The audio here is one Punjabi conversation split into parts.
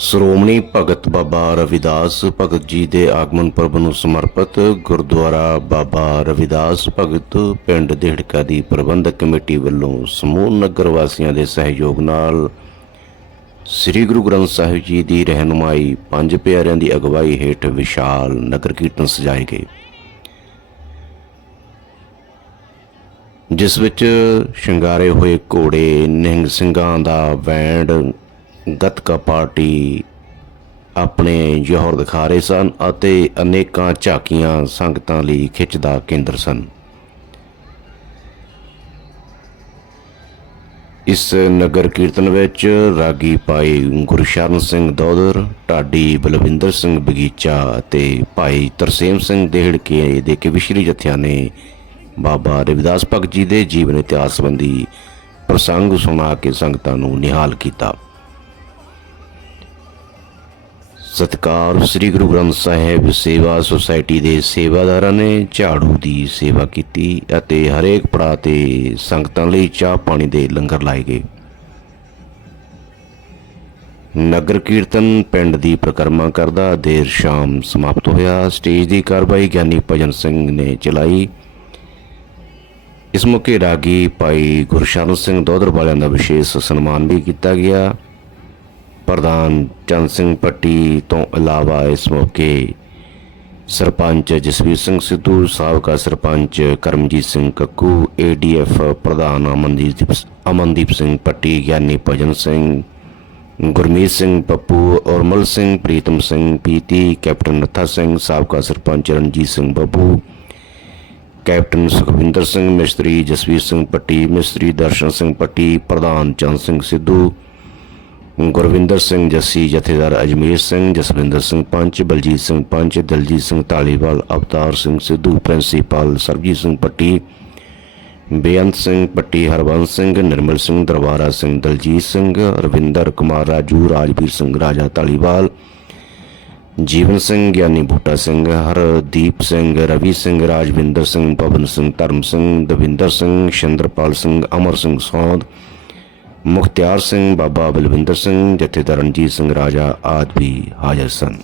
ਸ਼੍ਰੋਮਣੀ ਭਗਤ ਬਾਬਾ ਰਵਿਦਾਸ ਭਗਤ ਜੀ ਦੇ ਆਗਮਨ ਪਰਬ ਨੂੰ ਸਮਰਪਿਤ ਗੁਰਦੁਆਰਾ ਬਾਬਾ ਰਵਿਦਾਸ ਭਗਤ ਪਿੰਡ ਦੇਹੜਕਾ ਦੀ ਪ੍ਰਬੰਧਕ ਕਮੇਟੀ ਵੱਲੋਂ ਸਮੂਹ ਨਗਰ ਵਾਸੀਆਂ ਦੇ ਸਹਿਯੋਗ ਨਾਲ ਸ੍ਰੀ ਗੁਰੂ ਗ੍ਰੰਥ ਸਾਹਿਬ ਜੀ ਦੀ ਰਹਿਨੁਮਾਈ ਪੰਜ ਪਿਆਰਿਆਂ ਦੀ ਅਗਵਾਈ ਹੇਠ ਵਿਸ਼ਾਲ ਨਗਰ ਕੀਰਤਨ ਸਜਾਏ ਗਏ। ਜਿਸ ਵਿੱਚ ਸ਼ਿੰਗਾਰੇ ਹੋਏ ਘੋੜੇ, ਨਿਹੰਗ ਸਿੰਘਾਂ ਦਾ ਵੈਂਡ ਗੱਤਕਾ ਪਾਰਟੀ ਆਪਣੇ ਜੋਹਰ ਦਿਖਾ ਰਹੇ ਸਨ ਅਤੇ ਅਨੇਕਾਂ ਝਾਕੀਆਂ ਸੰਗਤਾਂ ਲਈ ਖਿੱਚ ਦਾ ਕੇਂਦਰ ਸਨ। ਇਸ ਨਗਰ ਕੀਰਤਨ ਵਿੱਚ ਰਾਗੀ ਭਾਈ ਗੁਰਸ਼ਰਨ ਸਿੰਘ ਦੋਦਰ ਢਾਡੀ ਬਲਵਿੰਦਰ ਸਿੰਘ ਬਗੀਚਾ ਅਤੇ ਭਾਈ ਤਰਸੇਮ ਸਿੰਘ ਦੇਹੜਕੇ ਦੇ ਕਵਿਸ਼ਰੀ ਜਥਿਆਂ ਨੇ ਬਾਬਾ ਰਵਿਦਾਸ ਭਗਤ ਜੀ ਦੇ ਜੀਵਨ ਇਤਿਹਾਸ ਸੰਬੰਧੀ ਪ੍ਰਸੰਗ ਸੁਣਾ ਕੇ ਸੰਗਤਾਂ ਨੂੰ ਨਿਹਾਲ ਕੀਤਾ। ਸਤਕਾਰ ਸ੍ਰੀ ਗੁਰੂ ਗ੍ਰੰਥ ਸਾਹਿਬ ਸੇਵਾ ਸੁਸਾਇਟੀ ਦੇ ਸੇਵਾਦਾਰਾਂ ਨੇ ਝਾੜੂ ਦੀ ਸੇਵਾ ਕੀਤੀ ਅਤੇ ਹਰੇਕ ਪੜਾਅ ਤੇ ਸੰਗਤਾਂ ਲਈ ਚਾਹ ਪਾਣੀ ਦੇ ਲੰਗਰ ਲਾਏ ਗਏ। ਨਗਰ ਕੀਰਤਨ ਪਿੰਡ ਦੀ ਪ੍ਰਕਰਮਾ ਕਰਦਾ ਦੇਰ ਸ਼ਾਮ ਸਮਾਪਤ ਹੋਇਆ। ਸਟੇਜ ਦੀ ਕਾਰਵਾਈ ਗਿਆਨੀ ਭਜਨ ਸਿੰਘ ਨੇ ਚਲਾਈ। ਇਸ ਮੌਕੇ ਰਾਗੀ ਭਾਈ ਗੁਰਸ਼ਰਨ ਸਿੰਘ ਦੋਦਰ ਵਾਲਿਆਂ ਦਾ ਵਿਸ਼ੇਸ਼ ਸਨਮਾਨ ਵੀ ਕੀਤਾ ਗਿਆ। ਪ੍ਰਧਾਨ ਚੰਦ ਸਿੰਘ ਪੱਟੀ ਤੋਂ ਇਲਾਵਾ ਇਸ ਮੌਕੇ ਸਰਪੰਚ ਜਸਵੀਰ ਸਿੰਘ ਸਿੱਧੂ ਸਾਬਕਾ ਸਰਪੰਚ ਕਰਮਜੀਤ ਸਿੰਘ ਕੱਕੂ ਏਡੀਐਫ ਪ੍ਰਧਾਨ ਅਮਨਦੀਪ ਅਮਨਦੀਪ ਸਿੰਘ ਪੱਟੀ ਗਿਆਨੀ ਭਜਨ ਸਿੰਘ ਗੁਰਮੀਤ ਸਿੰਘ ਪੱਪੂ ਔਰਮਲ ਸਿੰਘ ਪ੍ਰੀਤਮ ਸਿੰਘ ਪੀਤੀ ਕੈਪਟਨ ਨੱਥਾ ਸਿੰਘ ਸਾਬਕਾ ਸਰਪੰਚ ਰਣਜੀਤ ਸਿੰਘ ਬੱਬੂ ਕੈਪਟਨ ਸੁਖਵਿੰਦਰ ਸਿੰਘ ਮਿਸਤਰੀ ਜਸਵੀਰ ਸਿੰਘ ਪੱਟੀ ਮਿਸਤਰੀ ਦਰਸ਼ਨ ਸਿੰਘ ਪੱਟੀ ਪ੍ਰਧਾਨ ਚੰਦ ਸਿੰਘ ਸਿੱਧੂ ਗੁਰਵਿੰਦਰ ਸਿੰਘ ਜੱਸੀ, ਜਥੇਦਾਰ ਅਜਮੇਰ ਸਿੰਘ, ਜਸਵਿੰਦਰ ਸਿੰਘ ਪੰਚ, ਬਲਜੀਤ ਸਿੰਘ ਪੰਚ, ਦਲਜੀਤ ਸਿੰਘ ਢਾਲੀਵਾਲ ਅਵਤਾਰ ਸਿੰਘ ਸਿੱਧੂ, ਪ੍ਰਿੰਸੀਪਲ ਸਰਬਜੀਤ ਸਿੰਘ ਪੱਟੀ ਬੇਅੰਤ ਸਿੰਘ ਪੱਟੀ ਹਰਬੰਸ ਸਿੰਘ, ਨਿਰਮਲ ਸਿੰਘ, ਦਰਬਾਰਾ ਸਿੰਘ, ਦਲਜੀਤ ਸਿੰਘ, ਰਵਿੰਦਰ ਕੁਮਾਰ ਰਾਜੂ, ਰਾਜਵੀਰ ਸਿੰਘ, ਰਾਜਾ ਢਾਲੀਵਾਲ ਜੀਵਨ ਸਿੰਘ, ਗਿਆਨੀ ਬੂਟਾ ਸਿੰਘ, ਹਰਦੀਪ ਸਿੰਘ, ਰਵੀ ਸਿੰਘ, ਰਾਜਵਿੰਦਰ ਸਿੰਘ, ਪਵਨ ਸਿੰਘ, ਧਰਮ ਸਿੰਘ, ਦਵਿੰਦਰ ਸਿੰਘ, ਸ਼ੰਦਰਪਾਲ ਸਿੰਘ, ਅਮਰ ਸਿੰਘ ਸੌਂਦ ਮੁਖਤਿਆਰ ਸਿੰਘ ਬਾਬਾ ਬਲਵਿੰਦਰ ਸਿੰਘ ਜਥੇਦਾਰ ਰਣਜੀਤ ਸਿੰਘ ਰਾਜਾ ਆਦਿ ਵੀ ਹਾਜ਼ਰ ਸਨ।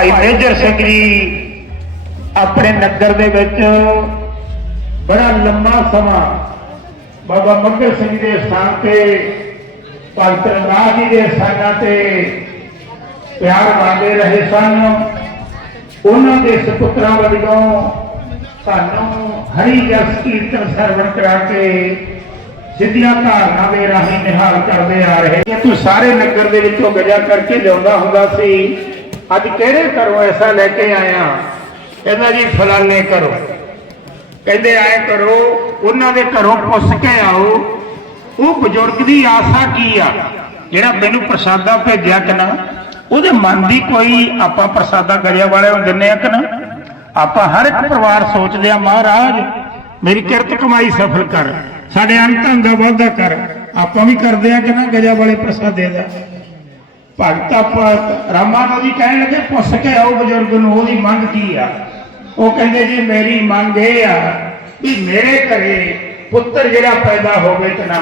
ਭਾਈ ਮੇਜਰ ਸਿੰਘ ਜੀ ਆਪਣੇ ਨਗਰ ਦੇ ਵਿੱਚ ਬੜਾ ਲੰਮਾ ਸਮਾਂ ਬਾਬਾ ਮੱਗਰ ਸਿੰਘ ਦੇ ਸਥਾਨ ਤੇ ਭਾਈ ਤਰਨਾਥ ਜੀ ਦੇ ਸਥਾਨਾਂ ਤੇ ਪਿਆਰ ਮੰਗਦੇ ਰਹੇ ਸਨ। ਉਹਨਾਂ ਦੇ ਸੁਪੁੱਤਰਾਂ ਵੱਲੋਂ ਤੁਹਾਨੂੰ ਹਰੀ ਜਸ ਕੀਰਤਨ ਸਰਵਣ ਕਰਾ ਕੇ ਸਿੱਧੀਆਂ ਧਾਰਨਾ ਦੇ ਰਾਹੀਂ ਨਿਹਾਲ ਕਰਦੇ ਆ ਰਹੇ। ਤੂੰ ਸਾਰੇ ਨਗਰ ਦੇ ਵਿੱਚੋਂ ਗਜਾ ਕਰਕੇ ਲਿਆਉਂਦਾ ਹੁੰਦਾ ਸੀ। ਅੱਜ ਕਿਹੜੇ ਘਰੋਂ ਐਸਾ ਲੈ ਕੇ ਆਇਆ? ਕਹਿੰਦਾ ਜੀ, ਫਲਾਣੇ ਕਰੋ ਕਹਿੰਦੇ, ਆਏ ਕਰੋ, ਉਹਨਾਂ ਦੇ ਘਰੋਂ ਪੁੱਛ ਕੇ ਆਓ। ਉਹ ਬਜ਼ੁਰਗ ਦੀ ਆਸਾ ਕੀ ਆ? ਜਿਹੜਾ ਮੈਨੂੰ ਪ੍ਰਸਾਦਾ ਭੇਜਿਆ ਕਿ ਨਾ, ਉਹਦੇ ਮਨ ਦੀ ਕੋਈ ਆਪਾਂ ਪ੍ਰਸਾਦਾ ਗਰਿਆ ਵਾਲਿਆਂ ਨੂੰ ਦਿੰਨੇ ਆ ਕਿ ਨਾ? ਆਪਾਂ ਹਰ ਇੱਕ ਪਰਿਵਾਰ ਸੋਚਦੇ ਆ, ਮਹਾਰਾਜ, ਮੇਰੀ ਕਿਰਤ ਕਮਾਈ ਸਫਲ ਕਰ। ਸਾਡੇ ਅੰਤਨ ਦਾ ਵਾਅਦਾ ਕਰ। ਆਪਾਂ ਵੀ ਕਰਦੇ ਆ ਕਿ ਨਾ ਗਜਾ ਵਾਲੇ ਪ੍ਰਸਾਦੇ ਦਾ। ਭਗਤ ਆਪਾਂ ਰਾਮਾਨੰਦ ਜੀ ਕਹਿਣ ਲੱਗੇ, ਪੁੱਛ ਕੇ ਆਓ ਬਜ਼ੁਰਗ ਨੂੰ, ਉਹਦੀ ਮੰਗ ਕੀ ਆ? ਉਹ ਕਹਿੰਦੇ, ਜੀ, ਮੇਰੀ ਮੰਗ ਇਹ ਆ ਵੀ ਮੇਰੇ ਘਰੇ ਪੁੱਤਰ ਜਿਹੜਾ ਪੈਦਾ ਹੋਵੇ ਤੇ ਨਾ,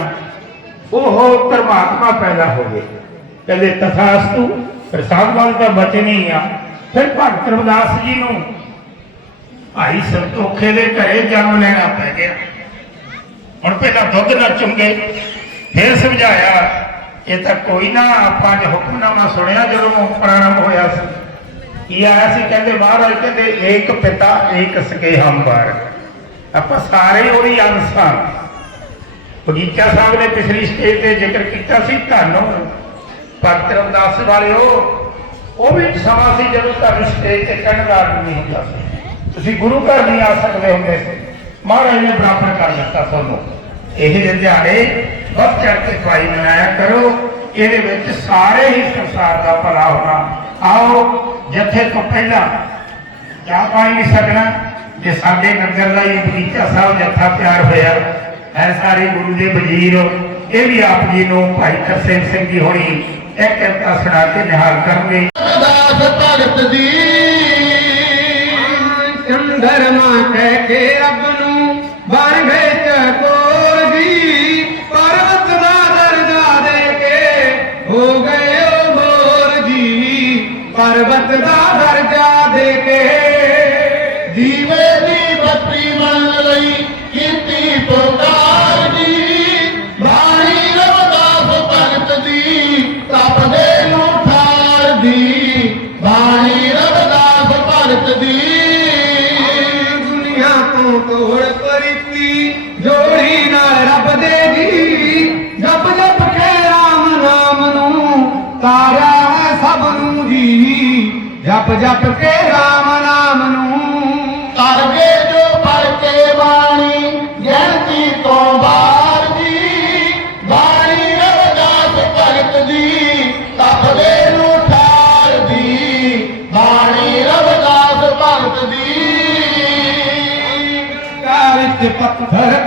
ਉਹ ਪਰਮਾਤਮਾ ਪੈਦਾ ਹੋਵੇ। ਕਹਿੰਦੇ, ਤਥਾਸਤੂ ਪ੍ਰਸਾਦ ਵਾਲ ਤਾਂ ਬਚਨੀ ਆ। ਫਿਰ ਭਗਤ ਰਵਿਦਾਸ ਜੀ ਨੂੰ ਭਾਈ ਸੰਤੋਖੇ ਦੇ ਘਰੇ ਜਨਮ ਲੈਣਾ ਪੈ ਗਿਆ। ਹੁਣ ਪਹਿਲਾਂ ਦੁੱਧ ਨਾ ਚੁੰਗੇ, ਫਿਰ ਸਮਝਾਇਆ ਇਹ ਤਾਂ ਕੋਈ ਨਾ, ਆਪਾਂ ਜੇ ਹੁਕਮਨਾਮਾ ਸੁਣਿਆ ਜਦੋਂ ਪ੍ਰਾਰੰਭ ਹੋਇਆ ਸੀ। ਕੀ ਆਇਆ ਸੀ? ਕਹਿੰਦੇ ਮਹਾਰਾਜ, ਕਹਿੰਦੇ ਏਕ ਪਿਤਾ, ਏਕ ਸਕੇ ਹੰਬਾਰ ਆਪਾਂ ਸਾਰੇ ਉਹਦੀ ਅੰਸ਼ ਬਗੀਚਾ ਸਾਹਿਬ ਨੇ ਪਿਛਲੀ ਸਟੇਜ ਤੇ ਜ਼ਿਕਰ ਕੀਤਾ ਸੀ, ਤੁਹਾਨੂੰ, ਭਗਤ ਰਮਦਾਸ ਵਾਲਿਓ, ਉਹ ਵੀ ਸਮਾਂ ਸੀ ਜਦੋਂ ਤੁਹਾਨੂੰ ਸਟੇਜ ਤੇ ਕਹਿਣ ਦਾ ਨਹੀਂ ਹੁੰਦਾ ਸੀ। ਤੁਸੀਂ ਗੁਰੂ ਘਰ ਨਹੀਂ ਆ ਸਕਦੇ ਹੁੰਦੇ। ਸੀ ਮਹਾਰਾਜ ਨੇ ਬਰਾਬਰ ਕਰ ਦਿੱਤਾ ਤੁਹਾਨੂੰ। ਇਹ ਜਿਹੇ ਦਿਹਾੜੇ ਚੜ ਕੇ ਭਾਈ ਮਨਾਇਆ ਕਰੋ। ਇਹਦੇ ਵਿੱਚ ਸਾਰੇ ਹੀ ਸੰਸਾਰ ਦਾ ਭਲਾ ਹੋਣਾ। ਆਓ ਜਥੇ ਤੋਂ ਪਹਿਲਾਂ ਚਾਹ ਪਾਣੀ ਨਹੀਂ ਸਕਣਾ ਜੇ ਸਾਡੇ ਨਗਰ ਦਾ ਇਹ ਬਗੀਚਾ ਸਾਹਿਬ ਜੱਥਾ ਤਿਆਰ ਹੋਇਆ ਐ ਸਾਰੇ ਗੁਰੂ ਦੇ ਵਜ਼ੀਰ। ਇਹ ਵੀ ਆਪ ਜੀ ਨੂੰ ਭਾਈ ਕਰਸੇਮ ਸਿੰਘ ਜੀ ਹੋਣੀ ਇੱਕ ਕਵਿਤਾ ਸੁਣਾ ਕੇ ਨਿਹਾਲ ਕਰਨਗੇ। ਦਾਸ ਭਗਤ ਦੀ। ਚੰਦਰਮਾ ਕਹਿ ਕੇ ਰੱਬ ਨੂੰ ਬਣ ਗਏ दादा ਜਪ ਕੇ ਰਾਮ ਨਾਮ ਨੂੰ। ਤਰਗੇ ਜੋ ਪੜ ਕੇ ਬਾਣੀ ਗਿਣਤੀ ਤੋਂ ਬਾਹਰ ਜੀ। ਬਾਣੀ ਰਵਦਾਸ ਭਗਤ ਦੀ ਤਪਦੇ ਨੂੰ ਠਾਰ ਦੀ ਬਾਣੀ ਰਵਦਾਸ ਭਗਤ ਦੀ ਵਿੱਚ ਪੱਥਰ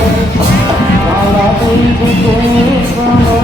I'll always be there for